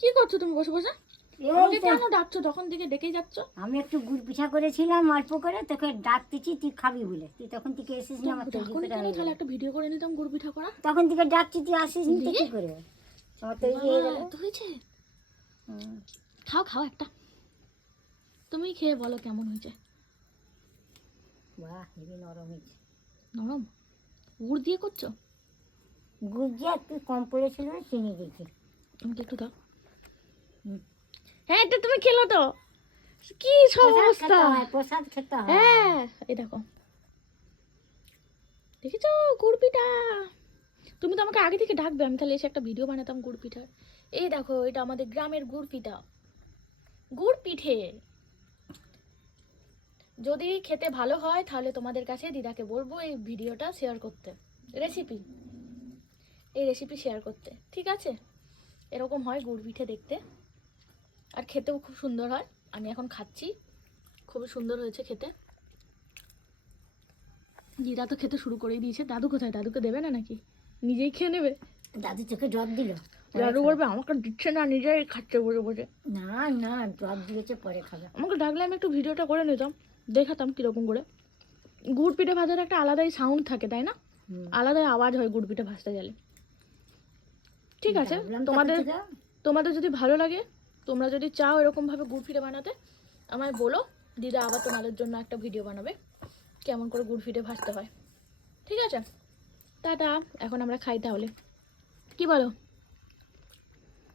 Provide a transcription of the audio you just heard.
কি করছো তুমি বসে বসে? আমাকে কেন ডাকছো? তখন থেকে ডেকেই যাচ্ছ। আমি একটু গুড় পিঠা করেছিলাম অল্প করে, তোকে ডাকতেছি তুই খাবি বলে, তুই তখন থেকে এসিস না। আমার তৈরি তখন করে কেন তাহলে একটা ভিডিও করে নিতাম গুড় পিঠা করা। তখন থেকে ডাকছি, তুই আসিস নি তো কি করে? আমার তৈরি হয়ে গেল। তো হয়েছে, খাও খাও একটা। তুমি খেয়ে বলো কেমন হয়েছে। বাহ, হেবি নরম হয়েছে। নরম? গুড় দিয়ে করছো? গুড় দিয়ে একটু কম পড়েছিল, চিনি দিয়েছি। আমাকে একটু দাও। হ্যাঁ, এটা তুমি খেলো তো। কি সমস্যা? প্রসাদ খেতে হয়। হ্যাঁ, এই দেখো, দেখেছো গুড় পিঠা। তুমি তো আমাকে আগে থেকে ডাকবে, আমি তাহলে এসে একটা ভিডিও বানাতাম গুড় পিঠার। এই দেখো, এটা আমাদের গ্রামের গুড় পিঠা, গুড় পিঠে। যদি খেতে ভালো হয় তাহলে তোমাদের কাছে দিদাকে বলবো এই ভিডিওটা শেয়ার করতে, এই রেসিপি শেয়ার করতে, ঠিক আছে? এরকম হয় গুড় পিঠে দেখতে, আর খেতেও খুব সুন্দর হয়। আমি এখন খাচ্ছি, খুবই সুন্দর হয়েছে খেতে। দিদা তো খেতে শুরু করেই দিয়েছে। দাদু কোথায়? দাদুকে দেবে না নাকি? নিজেই খেয়ে নেবে? দাদু চোখে ড্রপ দিল। দাদু বলবে আমাকে দিচ্ছে না, নিজেই খাচ্ছে বসে বসে। না না, ড্রপ দিয়েছে, পরে খাবে। আমাকে ডাকলে আমি একটু ভিডিওটা করে নিতাম, দেখাতাম কিরকম করে। গুড় পিঠে ভাজার একটা আলাদাই সাউন্ড থাকে, তাই না? আলাদাই আওয়াজ হয় গুড় পিঠে ভাজতে গেলে। ঠিক আছে, তোমাদের যদি ভালো লাগে, তোমরা যদি চাও এরকমভাবে গুড় পিঠে বানাতে, আমায় বলো, দিদা আবার তোমাদের জন্য একটা ভিডিও বানাবে কেমন করে গুড় পিঠে ভাজতে হয়। ঠিক আছে, টাটা। এখন আমরা খাই তাহলে, কি বলো?